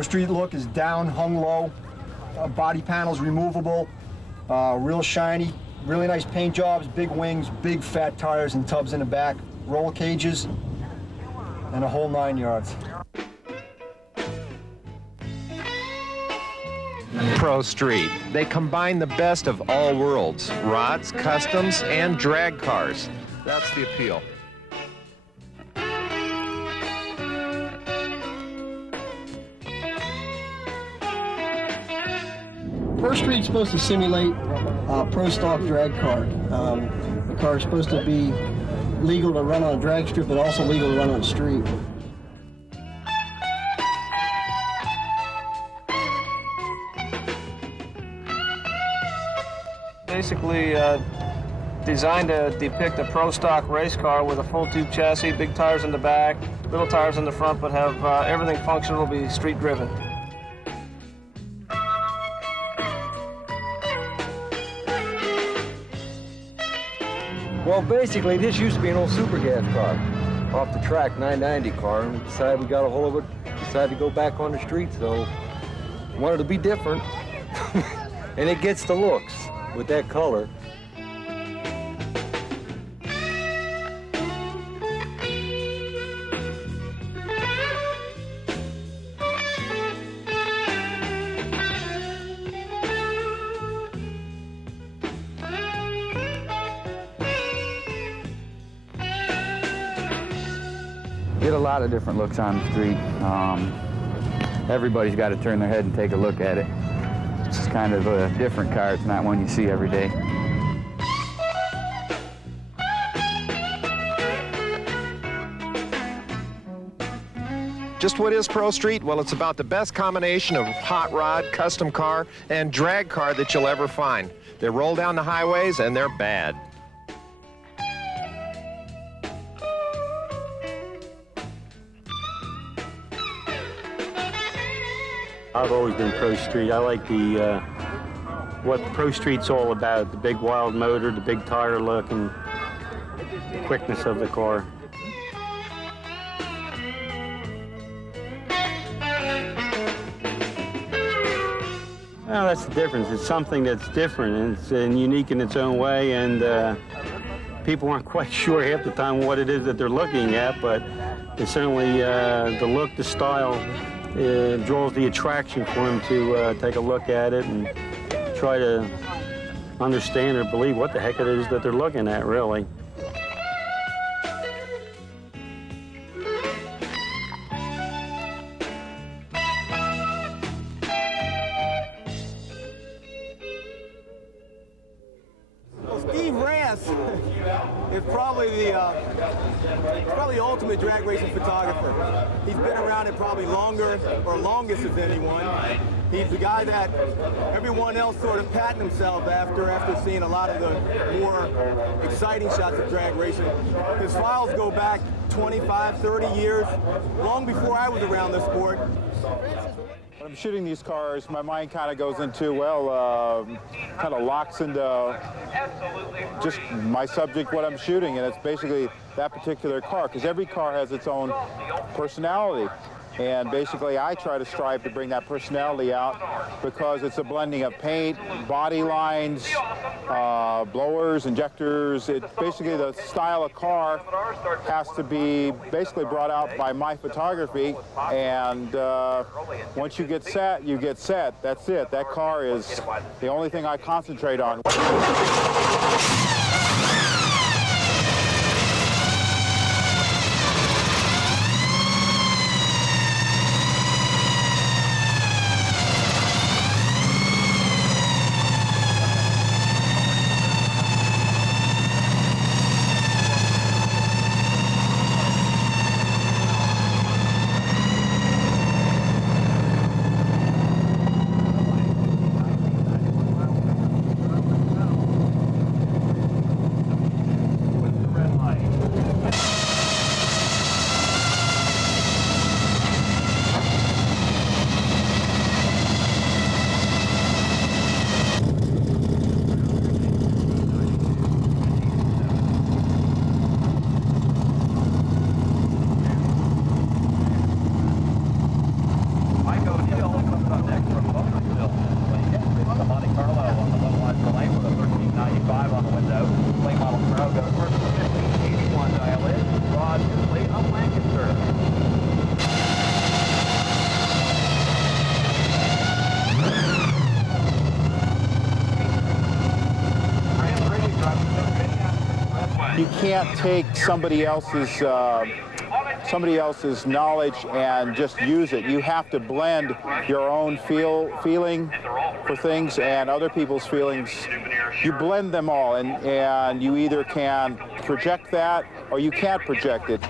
Pro Street look is down, hung low, body panels removable, real shiny, really nice paint jobs, big wings, big fat tires and tubs in the back, roll cages, and a whole 9 yards. Pro Street. They combine the best of all worlds, rods, customs, and drag cars. That's the appeal. Pro Street's supposed to simulate a pro stock drag car. The car is supposed to be legal to run on a drag strip, but also legal to run on the street. Basically designed to depict a pro stock race car with a full tube chassis, big tires in the back, little tires in the front, but have everything functional to be street driven. Well, basically, this used to be an old super gas car, off the track, 990 car, and we decided we got a hold of it, decided to go back on the street, so wanted to be different, and it gets the looks with that color. Get a lot of different looks on the street. Everybody's got to turn their head and take a look at it. It's kind of a different car. It's not one you see every day. Just what is Pro Street? Well, it's about the best combination of hot rod, custom car, and drag car that you'll ever find. They roll down the highways and they're bad. I've always been Pro Street. I like what Pro Street's all about, the big wild motor, the big tire look, and the quickness of the car. Well, that's the difference. It's something that's different, and it's unique in its own way, and people aren't quite sure half the time what it is that they're looking at, but it's certainly the look, the style, it draws the attraction for them to take a look at it and try to understand or believe what the heck it is that they're looking at, really. Is probably the ultimate drag racing photographer. He's been around it probably longer or longest as anyone. He's the guy that everyone else sort of patting himself after seeing a lot of the more exciting shots of drag racing. His files go back 25, 30 years, long before I was around the sport. When I'm shooting these cars, my mind kind of goes into, well, kind of locks into just my subject, what I'm shooting, and it's basically that particular car, because every car has its own personality. And basically, I try to strive to bring that personality out because it's a blending of paint, body lines, blowers, injectors. Basically, the style of car has to be basically brought out by my photography. And once you get set, you get set. That's it. That car is the only thing I concentrate on. you can't take somebody else's knowledge and just use it. You have to blend your own feeling for things and other people's feelings. You blend them all, and you either can project that or you can't project it.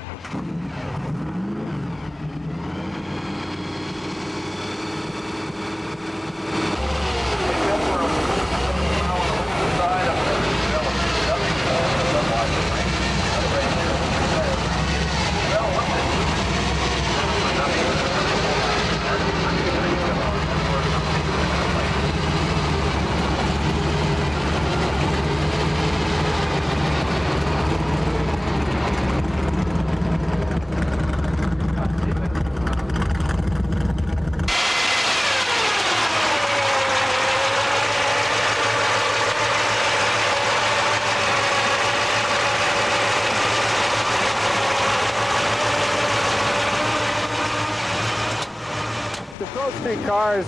Street cars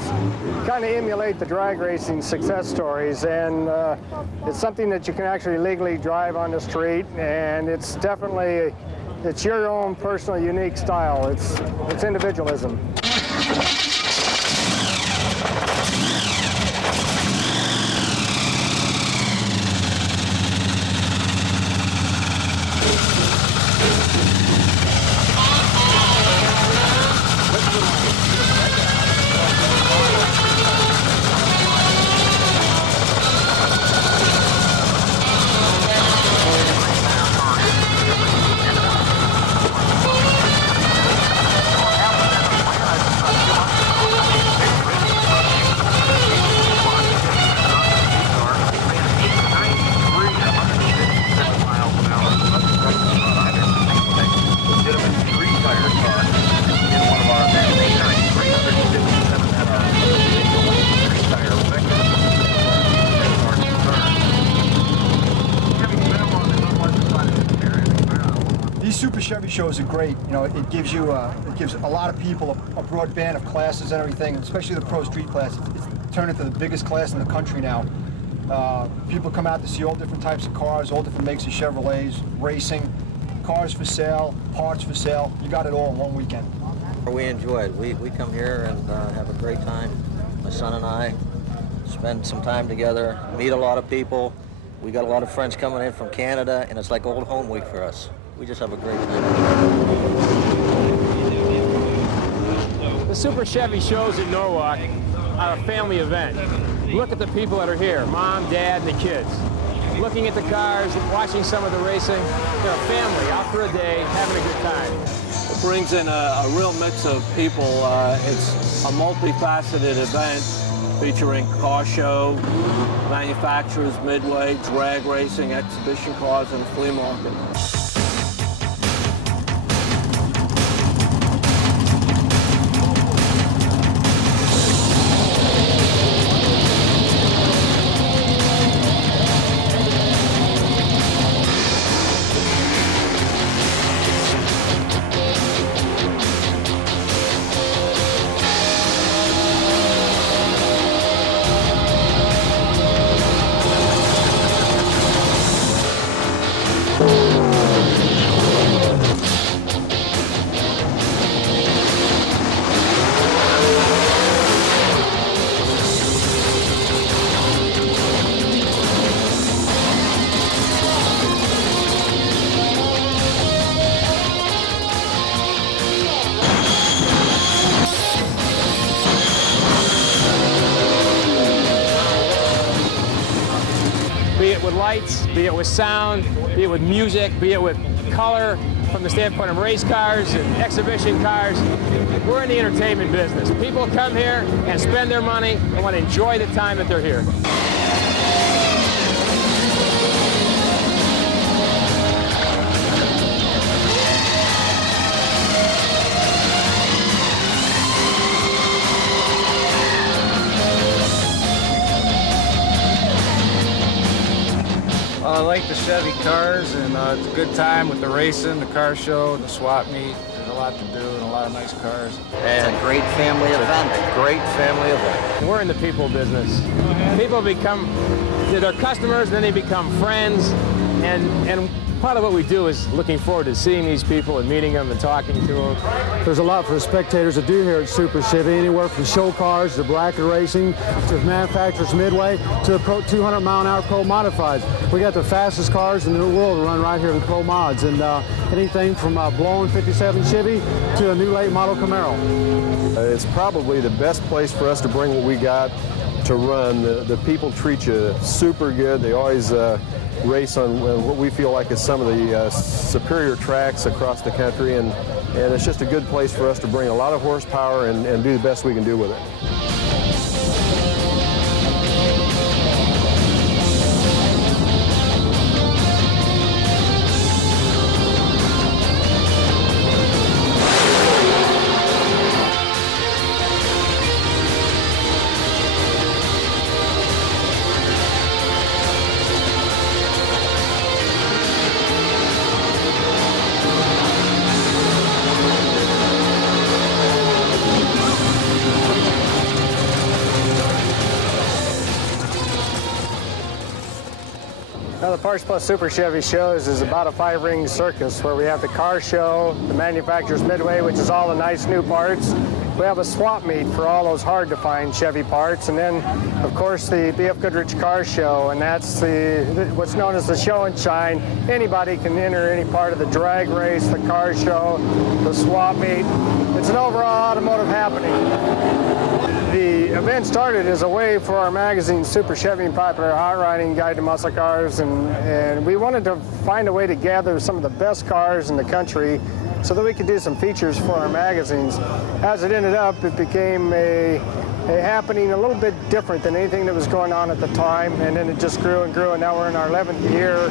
kind of emulate the drag racing success stories, and it's something that you can actually legally drive on the street, and it's definitely, it's your own personal unique style. It's individualism. Super Chevy shows are great. You know, it gives a lot of people a broad band of classes and everything, especially the Pro Street class. It's turned into the biggest class in the country now. People come out to see all different types of cars, all different makes of Chevrolets, racing, cars for sale, parts for sale. You got it all in one weekend. We enjoy it. We come here and have a great time. My son and I spend some time together, meet a lot of people. We got a lot of friends coming in from Canada, and it's like old home week for us. We just have a great time. The Super Chevy shows in Norwalk are a family event. Look at the people that are here, Mom, Dad, and the kids. Looking at the cars, watching some of the racing. They're a family out for a day, having a good time. It brings in a real mix of people. It's a multifaceted event featuring car show, manufacturers, midway, drag racing, exhibition cars, and a flea market. Be it with lights, be it with sound, be it with music, be it with color from the standpoint of race cars and exhibition cars. We're in the entertainment business. People come here and spend their money and want to enjoy the time that they're here. I like the Chevy cars, and it's a good time with the racing, the car show, the swap meet. There's a lot to do and a lot of nice cars. It's a great family event. A great family event. We're in the people business. People become, they're customers, then they become friends, and part of what we do is looking forward to seeing these people and meeting them and talking to them. There's a lot for the spectators to do here at Super Chevy, anywhere from show cars to bracket racing to manufacturers midway to the Pro 200-mile-an-hour Pro Modifieds. We got the fastest cars in the world to run right here in the Pro Mods, and anything from a blown 57 Chevy to a new late model Camaro. It's probably the best place for us to bring what we got to run. The people treat you super good. They always race on what we feel like is some of the superior tracks across the country, and it's just a good place for us to bring a lot of horsepower and do the best we can do with it. Now, the Parts Plus Super Chevy shows is about a 5-ring circus where we have the car show, the manufacturer's midway, which is all the nice new parts. We have a swap meet for all those hard-to-find Chevy parts, and then, of course, the B.F. Goodrich Car Show, and that's what's known as the show and shine. Anybody can enter any part of the drag race, the car show, the swap meet. It's an overall automotive happening. The event started as a way for our magazine, Super Chevy and Popular Hot Riding Guide to Muscle Cars, and we wanted to find a way to gather some of the best cars in the country so that we could do some features for our magazines. As it ended up, it became a happening a little bit different than anything that was going on at the time, and then it just grew and grew, and now we're in our 11th year.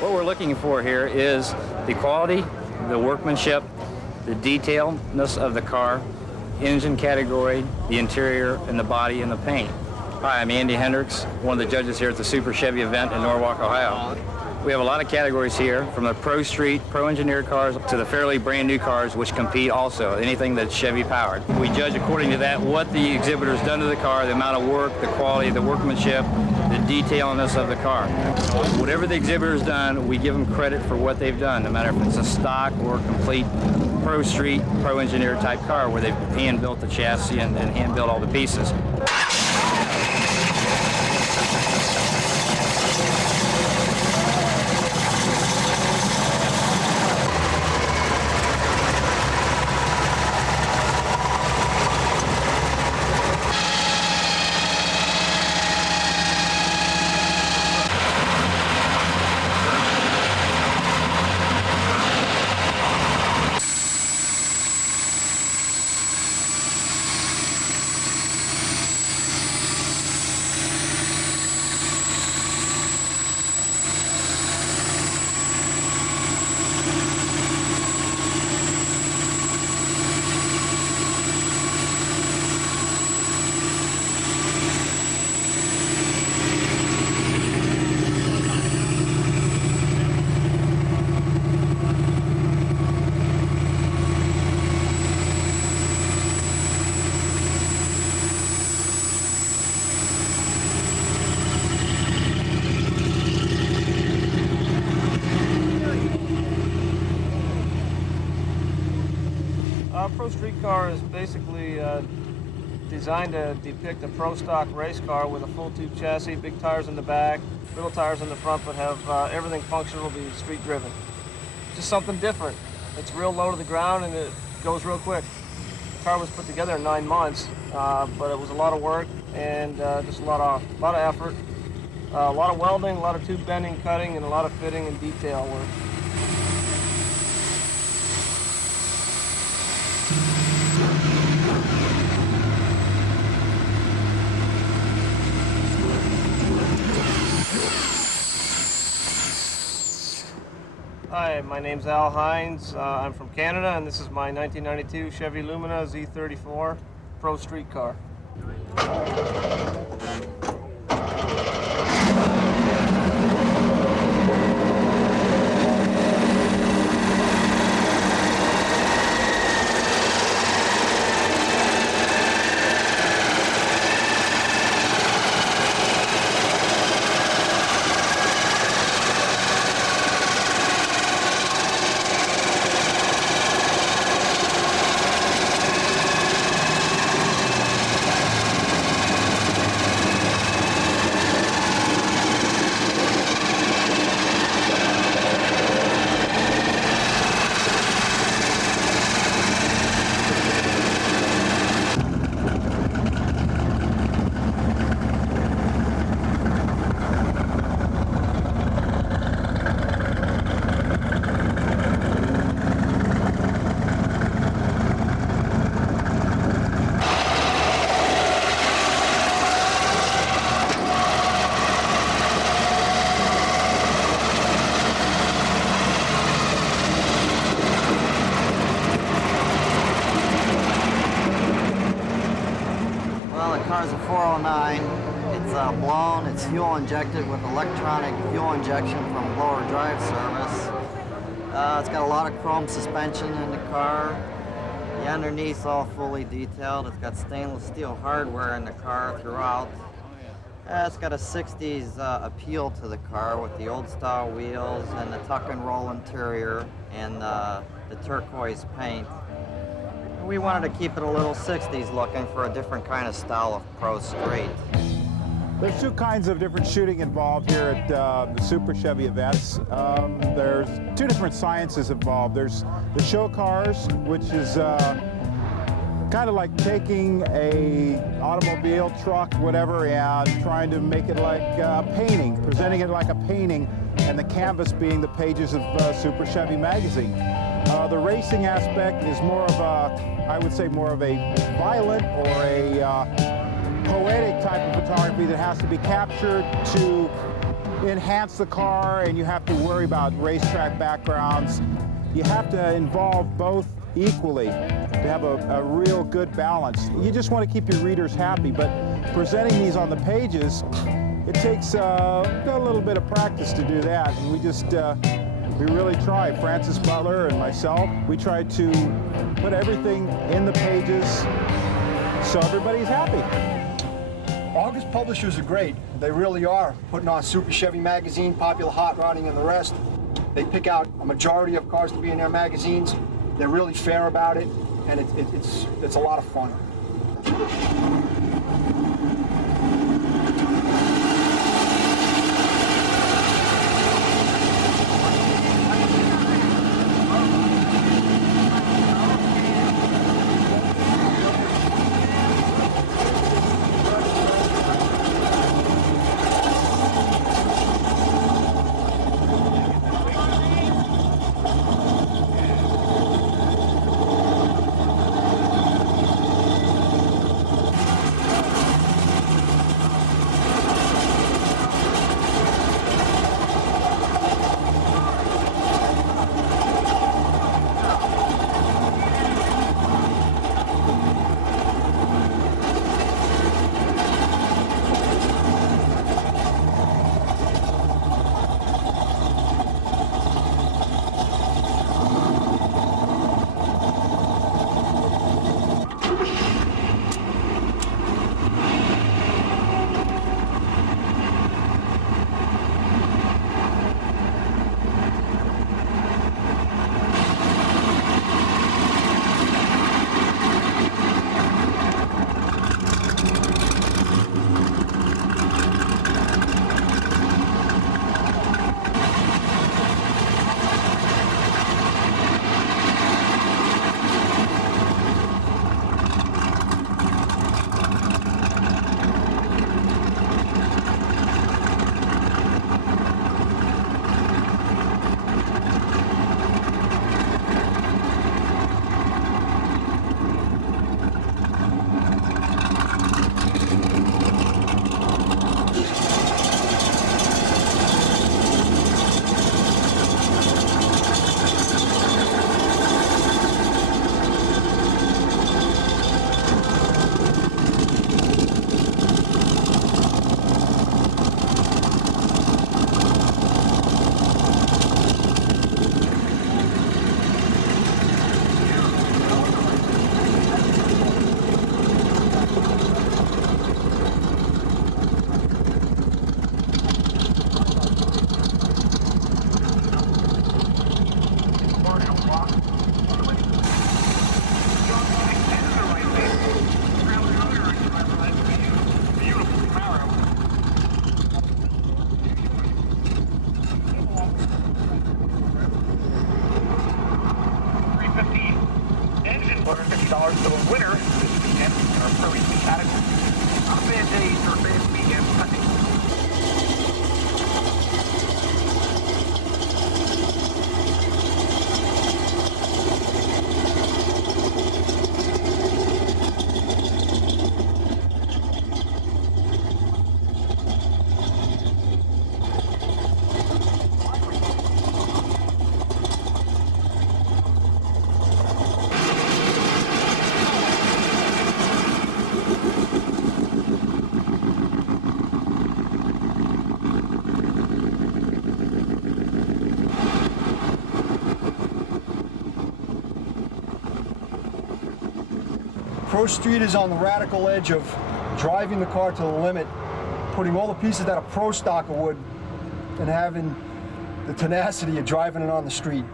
What we're looking for here is the quality, the workmanship, the detailedness of the car, engine category, the interior, and the body and the paint. Hi, I'm Andy Hendricks, one of the judges here at the Super Chevy event in Norwalk, Ohio. We have a lot of categories here, from the Pro Street, Pro Engineered cars, to the fairly brand new cars, which compete also, anything that's Chevy powered. We judge according to that what the exhibitor's done to the car, the amount of work, the quality, the workmanship, the detailedness of the car. Whatever the exhibitor's done, we give them credit for what they've done, no matter if it's a stock or complete Pro Street, Pro Engineered type car where they've hand-built the chassis and hand-built all the pieces. Pro Street car is basically designed to depict a pro stock race car with a full tube chassis, big tires in the back, little tires in the front, but have everything functional to be street driven. Just something different. It's real low to the ground and it goes real quick. The car was put together in 9 months, but it was a lot of work and just a lot of effort. A lot of welding, a lot of tube bending, cutting, and a lot of fitting and detail work. Hi, my name's Al Hines. I'm from Canada, and this is my 1992 Chevy Lumina Z34 Pro Street car. Car's a 409. It's blown. It's fuel injected with electronic fuel injection from blower drive service. It's got a lot of chrome suspension in the car. The underneath's all fully detailed. It's got stainless steel hardware in the car throughout. It's got a 60s appeal to the car with the old style wheels and the tuck and roll interior and the turquoise paint. We wanted to keep it a little 60s looking for a different kind of style of Pro Street. There's two kinds of different shooting involved here at the Super Chevy events. There's two different sciences involved. There's the show cars, which is kind of like taking a automobile, truck, whatever, and trying to make it like a painting, presenting it like a painting, and the canvas being the pages of Super Chevy magazine. The racing aspect is more of a, I would say, more of a violent or a poetic type of photography that has to be captured to enhance the car, and you have to worry about racetrack backgrounds. You have to involve both equally to have a real good balance. You just want to keep your readers happy, but presenting these on the pages, it takes a little bit of practice to do that, and we really try. Francis Butler and myself, we tried to put everything in the pages so everybody's happy. August publishers are great. They really are. Putting on Super Chevy Magazine, Popular Hot Rodding, and the rest. They pick out a majority of cars to be in their magazines. They're really fair about it, and it's a lot of fun. course, the winner this weekend in our Pro Racing category. On a bad day for a fast weekend, I think. Pro Street is on the radical edge of driving the car to the limit, putting all the pieces that a Pro Stocker would, and having the tenacity of driving it on the street.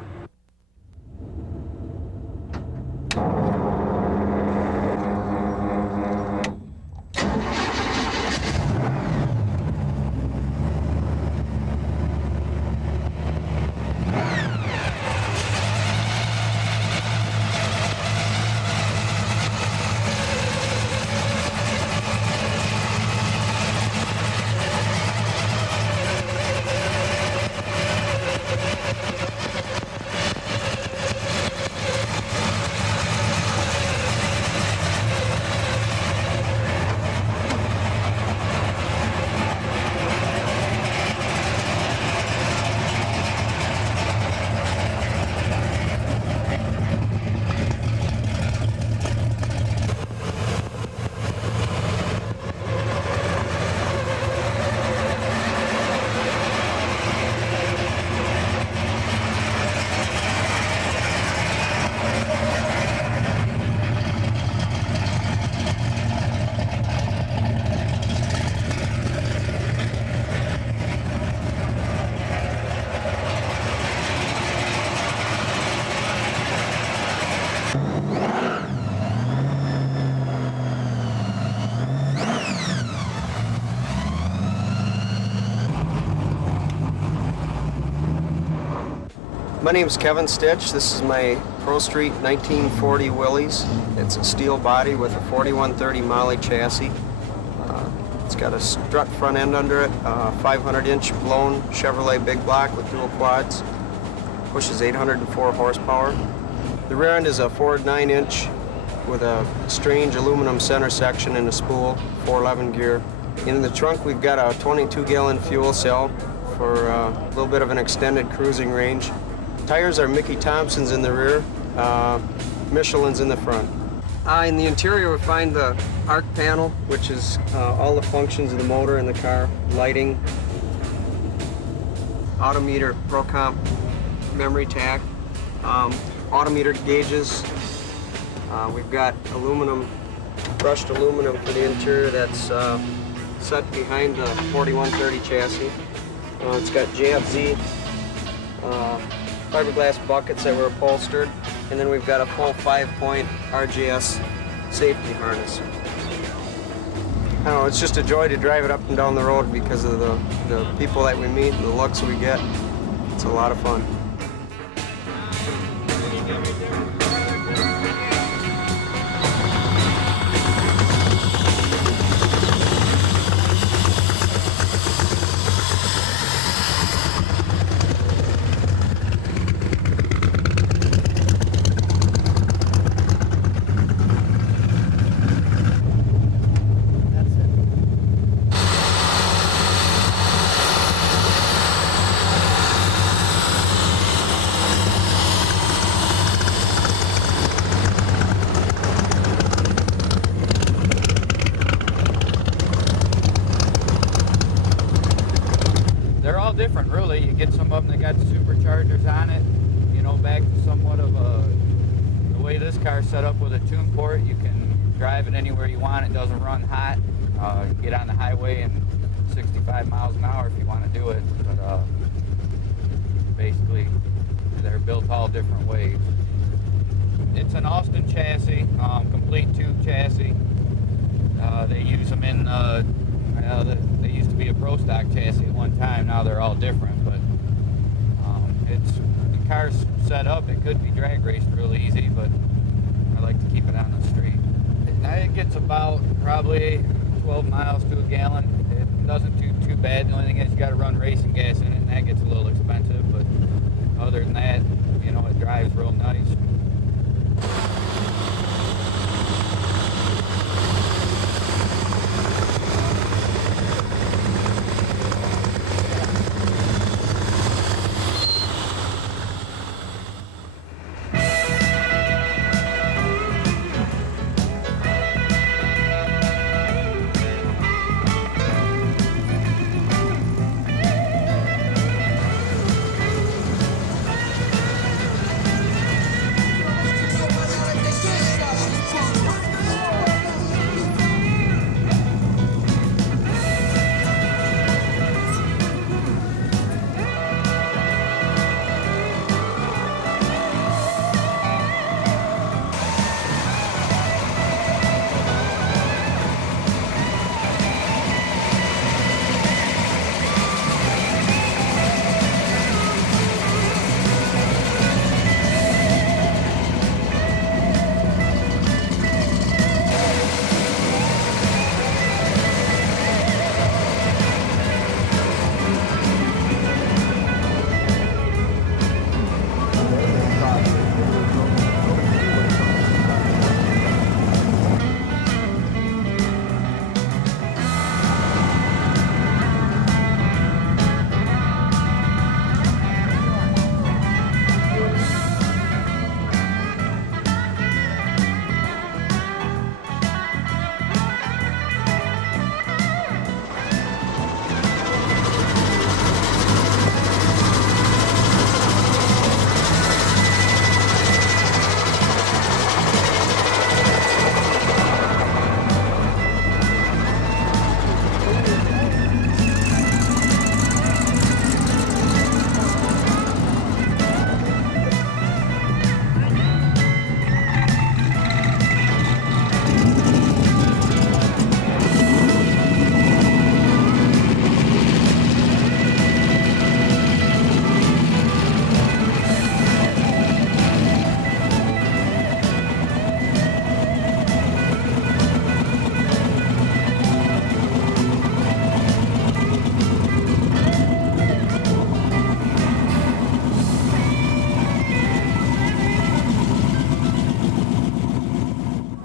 My name is Kevin Stitch. This is my Pro Street 1940 Wheelies. It's a steel body with a 4130 Molly chassis. It's got a strut front end under it, 500-inch blown Chevrolet big block with dual quads. Pushes 804 horsepower. The rear end is a Ford 9-inch with a strange aluminum center section and a spool, 411 gear. In the trunk we've got a 22-gallon fuel cell for a little bit of an extended cruising range. Tires are Mickey Thompson's in the rear, Michelin's in the front. In the interior we find the arc panel, which is all the functions of the motor in the car, lighting, autometer, ProComp memory tach, autometer gauges. We've got aluminum, brushed aluminum for the interior that's set behind the 4130 chassis. It's got JFZ fiberglass buckets that were upholstered, and then we've got a full 5-point RJS safety harness. I don't know, it's just a joy to drive it up and down the road because of the people that we meet and the looks we get. It's a lot of fun. Different, really. You get some of them that got the superchargers on it, you know, back to somewhat of the way this car's set up with a tune port. You can drive it anywhere you want. It doesn't run hot. Get on the highway in 65 miles an hour if you want to do it. But basically, they're built all different ways. It's an Austin chassis, complete tube chassis. They use them in they used to be a Pro Stock chassis at one time. Now they're all different, but the car's set up. It could be drag raced real easy, but I like to keep it on the street. It gets about probably 12 miles to a gallon. It doesn't do too bad. The only thing is you got to run racing gas in it, and that gets a little expensive. But other than that, you know, it drives real nice.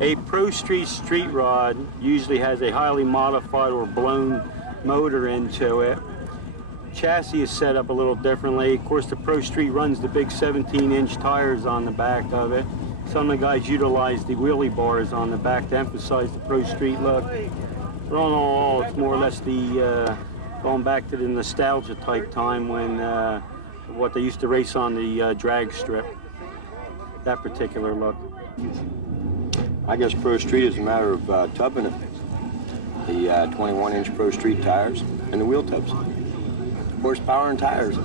A Pro Street rod usually has a highly modified or blown motor into it. Chassis is set up a little differently. Of course, the Pro Street runs the big 17-inch tires on the back of it. Some of the guys utilize the wheelie bars on the back to emphasize the Pro Street look. But all in all, it's more or less the going back to the nostalgia type time when what they used to race on the drag strip. That particular look. I guess Pro Street is a matter of tubbing it. The 21-inch Pro Street tires and the wheel tubs. Horsepower and tires.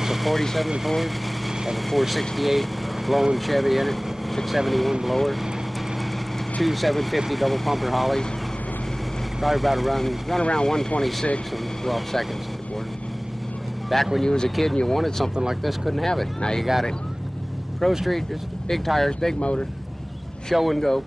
It's a 47 Ford, have a 468 blowing Chevy in it, 671 blower, two 750 double pumper Hollies. Probably about run around 126 in 12 seconds at the quarter. Back when you was a kid and you wanted something like this, couldn't have it. Now you got it. Pro Street, just big tires, big motor, show and go.